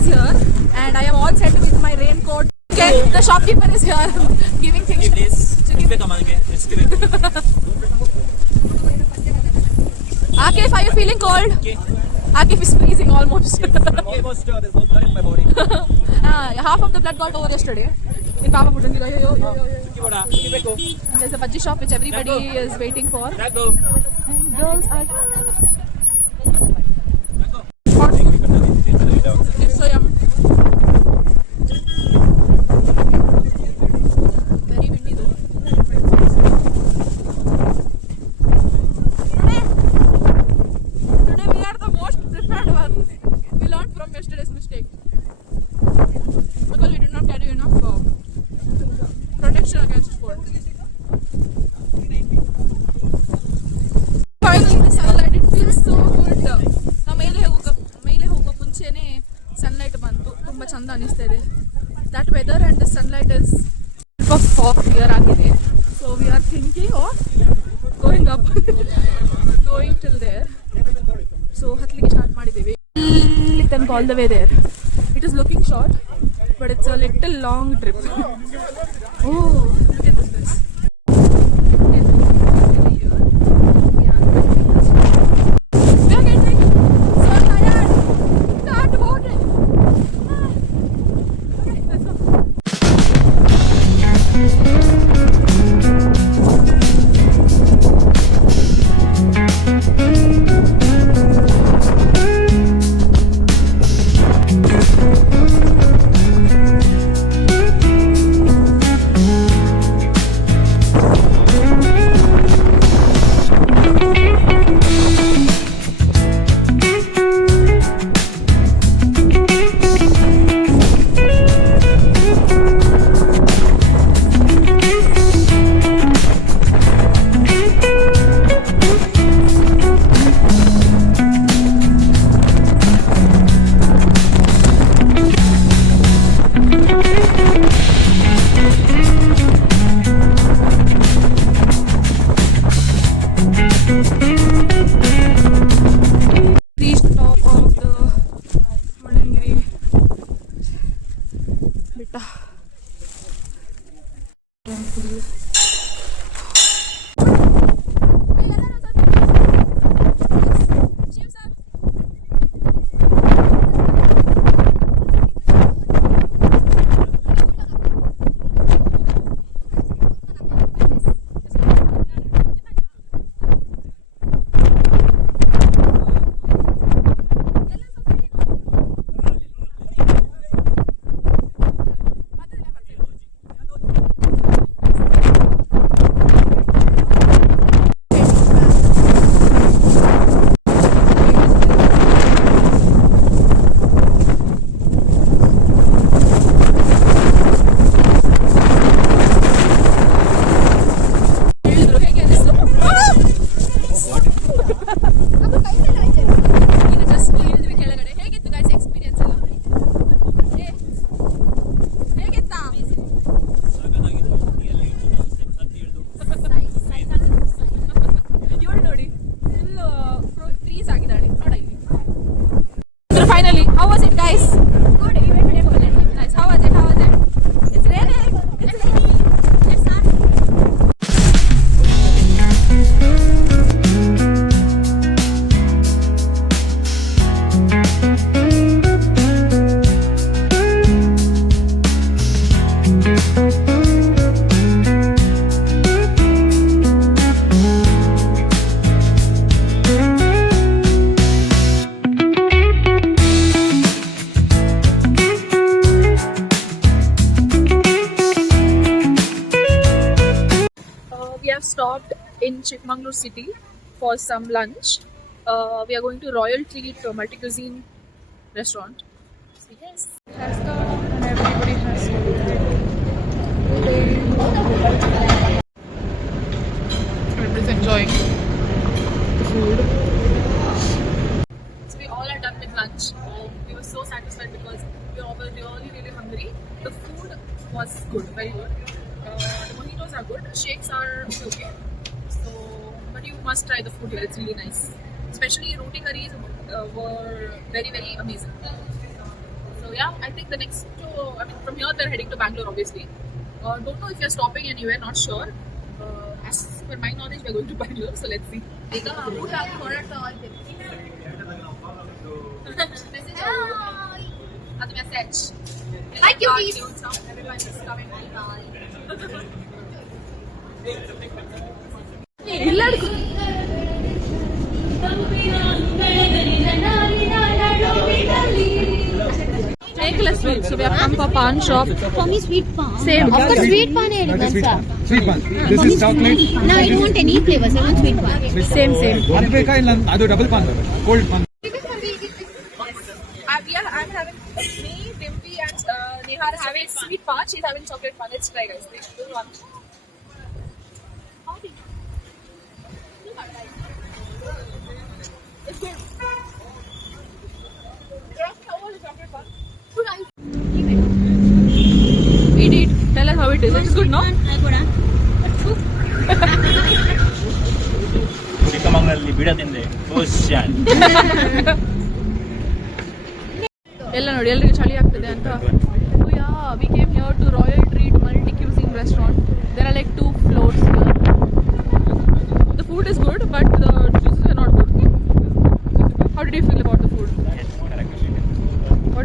is here and I am all set with my raincoat. Okay, the shopkeeper is here giving things. Akif, are you feeling cold? Akif is freezing almost. Almost, there's no blood in my body. Half of the blood got over yesterday in Papa Putandi. There's a bhaji shop which everybody is waiting for. And girls are it's so yum. Very windy though. Today we are the most prepared one. We learned from yesterday's mistake. Because we did not carry enough protection against cold. Finally the sunlight, it feels so good. ಮೇಲೆ ಹೋಗೋ ಮುಂಚೆನೆ sunlight ಬಂತು, ತುಂಬಾ ಚಂದ ಅನಿಸ್ತಾ ಇದೆ. That weather and the sunlight is fog here ಆಗಿದೆ. So we are thinking of going up, going till there. So ಹತ್ಲಿಕ್ಕೆ ಸ್ಟಾರ್ಟ್ ಮಾಡಿದ್ದೀವಿ. Then all the way there. It is looking short, but it's a little long trip. Oh, look at this place. We are getting so tired. Can't hold it. Okay, let's go. Reached the top of the Mullyanagiri Betta temple. Finally, how was it, guys? Good. Nice. How was it? It's raining. Let's start. We have stopped in Chikmagalur city for some lunch. We are going to Royal Treat multi-cuisine restaurant. So yes, it has come and everybody has come. Everybody's enjoying the food. So we all are done with lunch. We were so satisfied because we were really hungry. The food was good, very good. The mojitos are good, shakes are okay. So, but you must try the food here, it's really nice. Especially roti curries were very amazing. So yeah, I think the next from here they're heading to Bangalore obviously. Don't know if you're stopping anywhere, not sure. As per my knowledge, we're going to Bangalore, so let's see. That's a message. Hi, cuties. Everyone is coming. Take less sweet. So we have come for pan shop. For me, sweet pan. Same. Of course, sweet pan here is Sweet sir. pan. Sweet pan. This is chocolate. No, I don't want any flavors. I want sweet pan. Same, same. ಅದು ಬೇಕಾ ಇಲ್ಲ ಅದು double PAN cold PAN I'm having me, Dimpi, and Neha are having sweet pan. She's having chocolate pan. Let's try, guys. This is one. It's good. How was the chocolate pan? Good. Eat it. Tell us how it is. It's good, no? ಚಿಕ್ಕಮಂಗ್ಳೂರಲ್ಲಿ ಬಿಡದಿಂದೆ ಓಶ್ಯಾನ್ ಎಲ್ಲ ನೋಡಿ ಎಲ್ಲರಿಗೆ ಚಳಿ ಆಗ್ತದೆ ಅಂತ yeah we came here to Royal Treat multi cuisine restaurant there are like 2 floors here the food is good but the juices are not good how did you feel about the food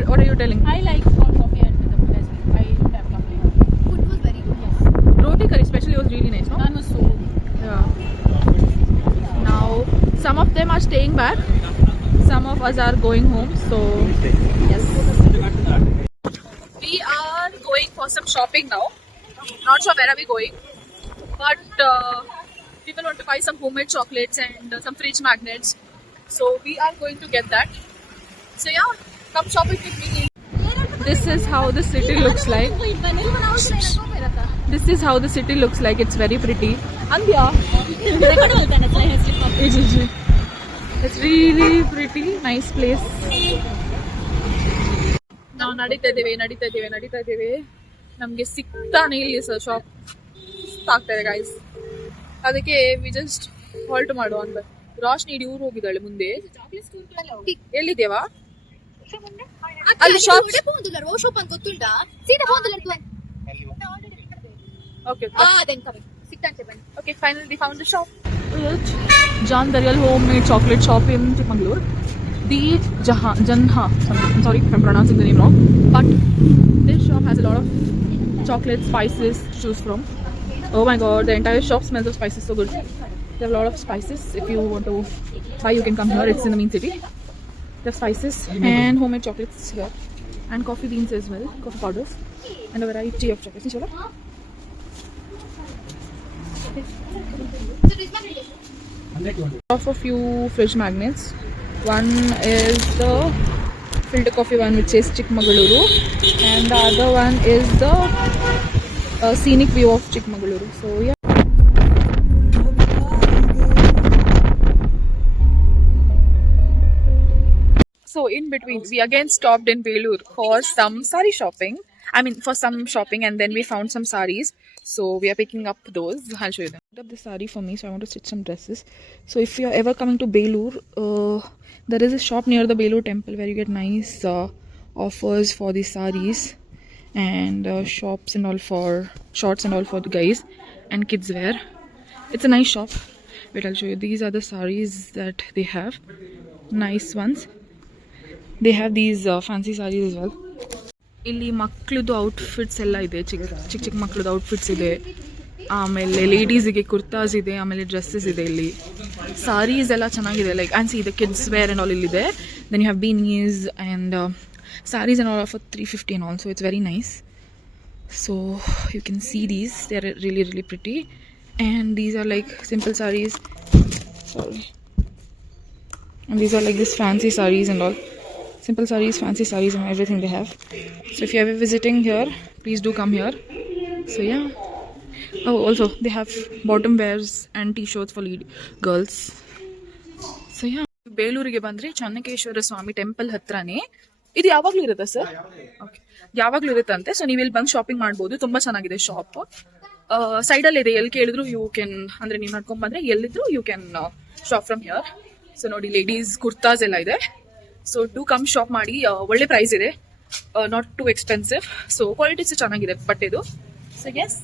what are you telling I like hot coffee and the food as well. I don't have complaint. Food was very good. Yes. roti curry especially was really nice no Naan was so good. yeah now some of them are staying back some of us are going home so yes we are going for some shopping now not sure where are we going but people want to buy some homemade chocolates and some fridge magnets so we are going to get that so yeah come shopping with me this is how the city looks like this is how the city looks like it's very pretty Andhya it's really pretty nice place ನಾವು ನಡೀತಾ ಇದ್ದೇವೆ ನಮಗೆ ಸಿಗ್ತಾನೆ ಇಲ್ಲಿ sir shop ಆಗ್ತಾ ಇದೆ guys ಅದಕ್ಕೆ we just halt ಮಾಡುವ ಅಂತ ರೋಶ್ನಿ ಊರು ಹೋಗಿದ್ದಾಳೆ ಮುಂದೆ ಎಲ್ಲಿದ್ದೇವಾ ಅಲ್ಲಿ ಶಾಪ್ ಶೋಪ್ ಅಂತ ಗೊತ್ತುಂಟಾ ಸೀದಾ ಹೋದಲ್ಲ ಓಕೆ then coming ಸಿಕ್ತಂತೆ ಬನ್ನಿ okay finally we found the shop John Daryal homemade chocolate shop in Chikmagalur the Janha I'm sorry if I'm pronouncing the name wrong but this shop has a lot of chocolate spices to choose from oh my god the entire shop smells of spices so good they have a lot of spices if you want to buy you can come here it's in the main city they have spices and homemade chocolates here and coffee beans as well coffee powders and a variety of chocolates inshallah of a few fridge magnets one is the filter coffee one which says Chikmagaluru and the other one is the scenic view of Chikmagaluru so yeah so in between we again stopped in Belur for some sari shopping for some shopping and then we found some saris so we are picking up those I'll show you them I picked up this sari for me so I want to stitch some dresses so if you are ever coming to Belur there is a shop near the Belur temple where you get nice offers for the saris and shops and all for shorts and all for the guys and kids wear it's a nice shop wait I'll show you these are the saris that they have nice ones they have these fancy saris as well ಇಲ್ಲಿ ಮಕ್ಕಳದು outfits ಎಲ್ಲ ಇದೆ ಚಿಕ್ಕ ಮಕ್ಕಳದು outfits ಇದೆ ಆಮೇಲೆ ಲೇಡೀಸಿಗೆ ಕುರ್ತಾಸ್ ಇದೆ ಆಮೇಲೆ ಡ್ರೆಸ್ಸಸ್ ಇದೆ ಇಲ್ಲಿ ಸಾರೀಸ್ ಎಲ್ಲ ಚೆನ್ನಾಗಿದೆ like and see the kids wear and all ಇಲ್ಲಿದೆ then you have beanies and sarees and all are for 350 and all so it's very nice so you can see these they are really pretty and these are like simple sarees sorry and these are like this fancy sarees and all simple sarees fancy sarees and everything they have so if you're ever visiting here please do come here so yeah oh also they have bottom wears and t-shirts for girls so yeah ಬೇಲೂರಿಗೆ ಬಂದ್ರೆ ಚನ್ನಕೇಶ್ವರ ಸ್ವಾಮಿ temple ಹತ್ರನೇ ಇದು ಯಾವಾಗ್ಲೂ ಇರುತ್ತಾ sir okay ಯಾವಾಗ್ಲೂ ಇರುತ್ತಂತೆ so ನೀವು ಇಲ್ಲಿ ಬಂದು ಶಾಪಿಂಗ್ ಮಾಡ್ಬೋದು ತುಂಬಾ ಚೆನ್ನಾಗಿದೆ ಶಾಪ್ ಸೈಡ್ ಅಲ್ಲಿ ಇದೆ ಎಲ್ಲಿ ಕೇಳಿದ್ರು ಯು ಕ್ಯಾನ್ ಅಂದ್ರೆ ನೀವು ನಡ್ಕೊಂಡ್ ಬಂದ್ರೆ ಎಲ್ಲಿದ್ರು you can shop from here so ನೋಡಿ ಲೇಡೀಸ್ ಕುರ್ತಾಸ್ ಎಲ್ಲ ಇದೆ ಸೊ ಡೂ ಕಮ್ ಶಾಪ್ ಮಾಡಿ ಒಳ್ಳೆ ಪ್ರೈಸ್ ಇದೆ not too expensive. So qualities ಚೆನ್ನಾಗಿದೆ ಬಟ್ಟೆದು. So S